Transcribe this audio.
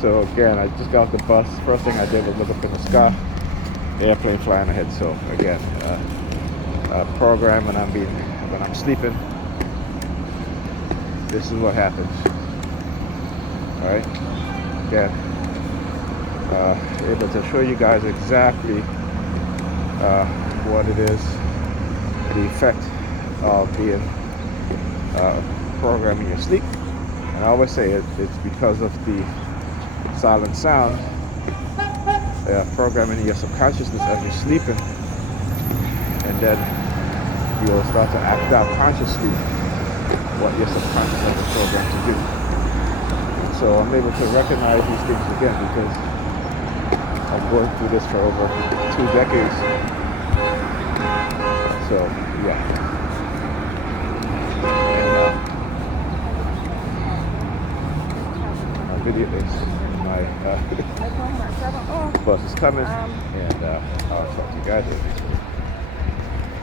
So again, I just got off the bus. First thing I did was look up in the sky, airplane flying ahead. So again, program when I'm sleeping. This is what happens. All right. Again, able to show you guys exactly what it is, the effect of being programmed in your sleep. And I always say it's because of the silent sound programming in your subconsciousness as you're sleeping, and then you'll start to act out consciously what your subconscious has been programmed to do. So I'm able to recognize these things again because I'm going through this for over 2 decades. So yeah. And my video is my bus is coming, and I'll talk to you guys later.